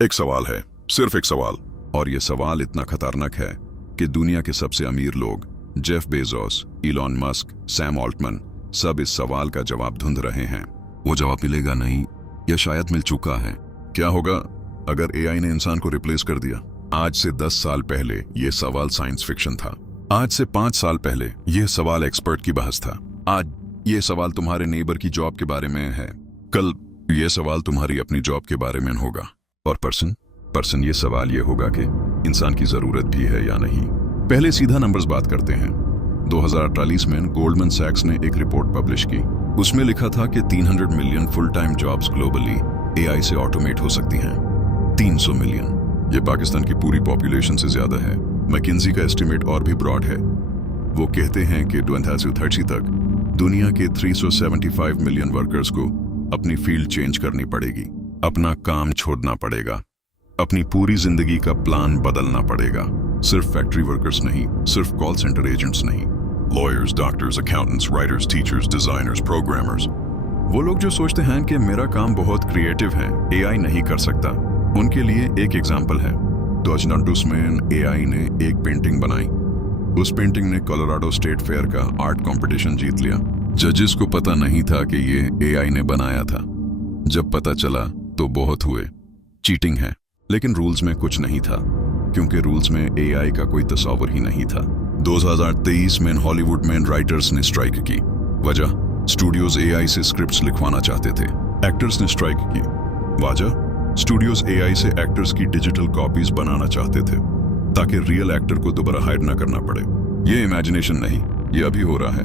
एक सवाल है, सिर्फ एक सवाल, और ये सवाल इतना खतरनाक है कि दुनिया के सबसे अमीर लोग Jeff Bezos, Elon Musk, Sam Altman सब इस सवाल का जवाब ढूंढ रहे हैं। वो जवाब मिलेगा नहीं या शायद मिल चुका है। क्या होगा अगर एआई ने इंसान को रिप्लेस कर दिया? आज से 10 साल पहले यह सवाल साइंस फिक्शन था। आज से 5 साल पहले यह सवाल एक्सपर्ट की बहस था। आज यह सवाल तुम्हारे नेबर की जॉब के बारे में है। कल यह सवाल तुम्हारी अपनी जॉब के बारे में होगा। और पर्सन ये सवाल ये होगा कि इंसान की जरूरत भी है या नहीं। पहले सीधा नंबर्स बात करते हैं। 2048 में गोल्डमैन सैक्स ने एक रिपोर्ट पब्लिश की। उसमें लिखा था कि 300 million full time jobs globally AI से ऑटोमेट हो सकती हैं। 300 मिलियन, ये पाकिस्तान की पूरी पॉपुलेशन से ज्यादा है। मैकिंजी का एस्टिमेट और भी ब्रॉड है। वो कहते हैं कि 2030 तक दुनिया के 375 मिलियन वर्कर्स को अपनी फील्ड चेंज करनी पड़ेगी, अपना काम छोड़ना पड़ेगा, अपनी पूरी जिंदगी का प्लान बदलना पड़ेगा। सिर्फ फैक्ट्री वर्कर्स नहीं, सिर्फ कॉल सेंटर एजेंट्स नहीं, lawyers, doctors, accountants, writers, teachers, designers, programmers. वो लोग जो सोचते हैं कि मेरा काम बहुत क्रिएटिव है, एआई नहीं कर सकता, उनके लिए एक एग्जाम्पल है। 2002 में एआई ने एक पेंटिंग बनाई। उस पेंटिंग ने कोलोराडो स्टेट फेयर का आर्ट कंपटीशन जीत लिया। जजेस को पता नहीं था कि ये एआई ने बनाया था। जब पता चला तो बहुत हुए, चीटिंग है। लेकिन रूल्स में कुछ नहीं था, क्योंकि रूल्स में एआई का कोई तस्वर ही नहीं था। 2023 में हॉलीवुड में राइटर्स ने स्ट्राइक की। वजह, स्टूडियोज एआई से स्क्रिप्ट्स लिखवाना चाहते थे। एक्टर्स ने स्ट्राइक की। वजह, स्टूडियोज एआई से एक्टर्स की डिजिटल कॉपीज बनाना चाहते थे ताकि रियल एक्टर को दोबारा हायर ना करना पड़े। ये इमेजिनेशन नहीं, ये अभी हो रहा है।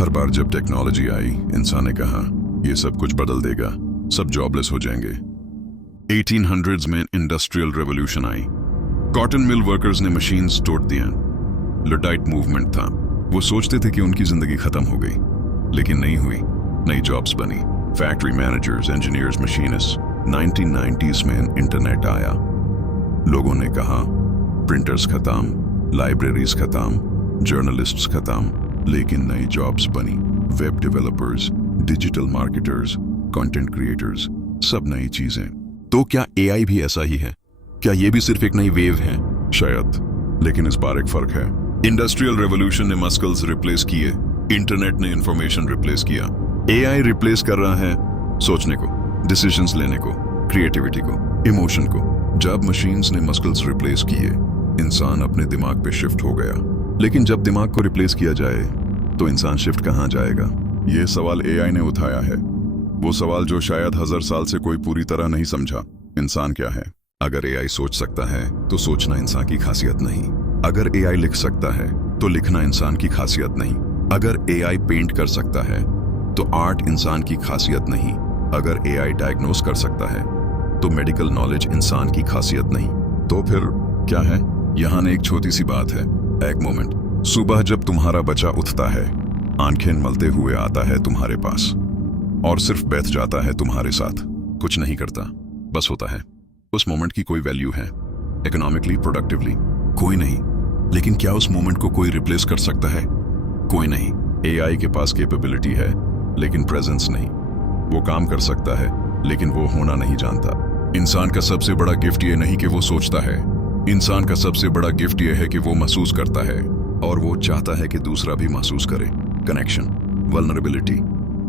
हर बार जब टेक्नोलॉजी आई, इंसान ने कहा ये सब कुछ बदल देगा, सब जॉबलेस हो जाएंगे। 1800s में इंडस्ट्रियल रेवोल्यूशन आई। कॉटन मिल वर्कर्स ने मशीन्स तोड़ दिया। लुटाइट मूवमेंट था। वो सोचते थे कि उनकी जिंदगी खत्म हो गई, लेकिन नहीं हुई। नई जॉब्स बनी, factory managers, engineers, machinist. 1990s में इंटरनेट आया। लोगों ने कहा प्रिंटर्स खत्म, लाइब्रेरीज खत्म, जर्नलिस्ट्स खत्म, लेकिन नई जॉब्स बनी। Web developers, digital marketers, content creators, सब नई चीजें। तो क्या एआई भी ऐसा ही है? क्या ये भी सिर्फ एक नई वेव है? शायद, लेकिन इस बार एक फर्क है। इंडस्ट्रियल रेवोल्यूशन ने मस्कल्स रिप्लेस किए, इंटरनेट ने इंफॉर्मेशन रिप्लेस किया। एआई रिप्लेस कर रहा है सोचने को, डिसीजंस लेने को, क्रिएटिविटी को, इमोशन को। जब मशीन्स ने मस्कल्स रिप्लेस किए, इंसान अपने दिमाग पे शिफ्ट हो गया। लेकिन जब दिमाग को रिप्लेस किया जाए तो इंसान शिफ्ट कहाँ जाएगा? यह सवाल एआई ने उठाया है। वो सवाल जो शायद 1000 साल से कोई पूरी तरह नहीं समझा। इंसान क्या है? अगर एआई सोच सकता है तो सोचना इंसान की खासियत नहीं। अगर एआई लिख सकता है तो लिखना इंसान की खासियत नहीं। अगर एआई पेंट कर सकता है तो आर्ट इंसान की खासियत नहीं। अगर एआई डायग्नोस कर सकता है तो मेडिकल नॉलेज इंसान की खासियत नहीं। तो फिर क्या है? यहाँ ने एक छोटी सी बात है। एक मोमेंट। सुबह जब तुम्हारा बच्चा उठता है, आंखें मलते हुए आता है तुम्हारे पास और सिर्फ बैठ जाता है तुम्हारे साथ, कुछ नहीं करता, बस होता है। उस मोमेंट की कोई वैल्यू है? Economically, productively? कोई नहीं। लेकिन क्या उस मोमेंट को कोई रिप्लेस कर सकता है? कोई नहीं। एआई के पास कैपेबिलिटी है लेकिन प्रेजेंस नहीं। वो काम कर सकता है लेकिन वो होना नहीं जानता। इंसान का सबसे बड़ा गिफ्ट ये नहीं कि वो सोचता है, इंसान का सबसे बड़ा गिफ्ट ये है कि वो महसूस करता है और वो चाहता है कि दूसरा भी महसूस करे। Connection, vulnerability,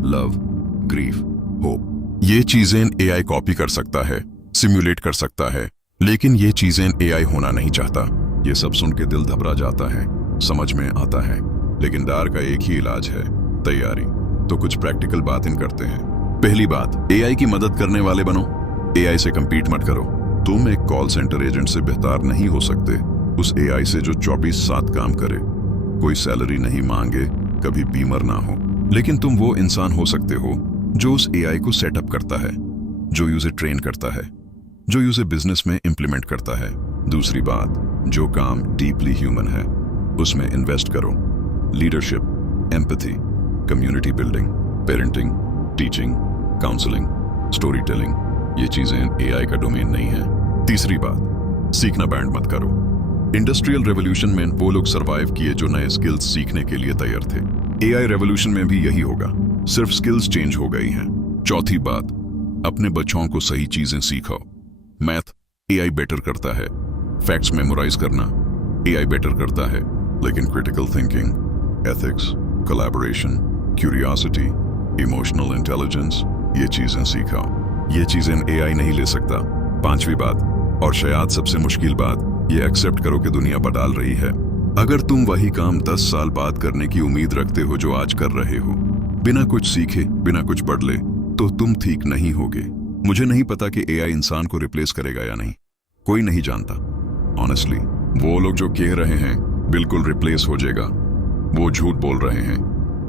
love, grief, hope. ये चीजें एआई कॉपी कर सकता है, सिमुलेट कर सकता है, लेकिन ये चीजें एआई होना नहीं चाहता। ये सब सुन के दिल घबरा जाता है, समझ में आता है, लेकिन डर का एक ही इलाज है, तैयारी। तो कुछ प्रैक्टिकल बातें करते हैं। पहली बात, एआई की मदद करने वाले बनो। एआई से कंपीट मत करो। तुम एक कॉल सेंटर एजेंट से बेहतर नहीं हो सकते उस एआई से जो 24/7 काम करे, कोई सैलरी नहीं मांगे, कभी बीमर ना हो। लेकिन तुम वो इंसान हो सकते हो जो उस एआई को सेटअप करता है, जो यूज़र ट्रेन करता है, जो यूज़र बिजनेस में इंप्लीमेंट करता है। दूसरी बात, जो काम डीपली ह्यूमन है उसमें इन्वेस्ट करो। Leadership, empathy, community building, parenting, teaching, counselling, story telling, ये चीजें एआई का डोमेन नहीं है। तीसरी बात, सीखना बैंड मत करो। इंडस्ट्रियल रेवोल्यूशन में वो लोग सरवाइव किए जो नए स्किल्स सीखने के लिए तैयार थे। एआई रेवोल्यूशन में भी यही होगा, सिर्फ स्किल्स चेंज हो गई हैं। चौथी बात, अपने बच्चों को सही चीजें सिखाओ। मैथ, एआई बेटर करता है। फैक्ट्स मेमोराइज करना एआई बेटर करता है, लेकिन critical thinking, ethics, collaboration, curiosity, emotional intelligence, ये चीजें सीखा। ये चीजें एआई नहीं ले सकता। पांचवी बात, और शायद सबसे मुश्किल बात, ये एक्सेप्ट करो कि दुनिया बदल रही है। अगर तुम वही काम 10 साल बाद करने की उम्मीद रखते हो जो आज कर रहे हो, बिना कुछ सीखे, बिना कुछ पढ़ ले, तो तुम ठीक नहीं होगे। मुझे नहीं पता कि एआई इंसान को रिप्लेस करेगा या नहीं, कोई नहीं जानता ऑनेस्टली। वो लोग जो कह रहे हैं बिल्कुल रिप्लेस हो जाएगा, वो झूठ बोल रहे हैं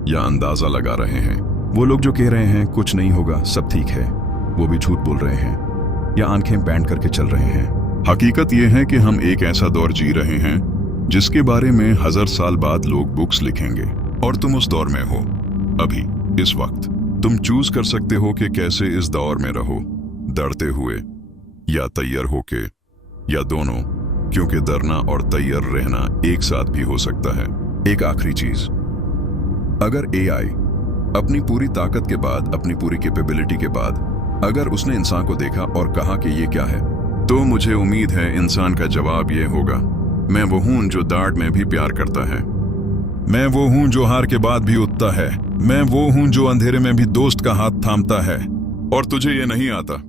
या अंदाजा लगा रहे हैं। वो लोग जो कह रहे हैं कुछ नहीं होगा, सब ठीक है, वो भी झूठ बोल रहे हैं या आंखें बैंड करके चल रहे हैं। हकीकत यह है कि हम एक ऐसा दौर जी रहे हैं जिसके बारे में 1000 साल बाद लोग बुक्स लिखेंगे, और तुम उस दौर में हो अभी, इस वक्त। तुम चूज कर सकते हो कि कैसे इस दौर में रहो, डरते हुए या तैयार होके, या दोनों, क्योंकि डरना और तैयार रहना एक साथ भी हो सकता है। एक आखिरी चीज, अगर एआई अपनी पूरी ताकत के बाद, अपनी पूरी कैपेबिलिटी के बाद, अगर उसने इंसान को देखा और कहा कि ये क्या है, तो मुझे उम्मीद है इंसान का जवाब ये होगा, मैं वो हूं जो दाढ़ में भी प्यार करता है, मैं वो हूं जो हार के बाद भी उठता है, मैं वो हूं जो अंधेरे में भी दोस्त का हाथ थामता है, और तुझे ये नहीं आता।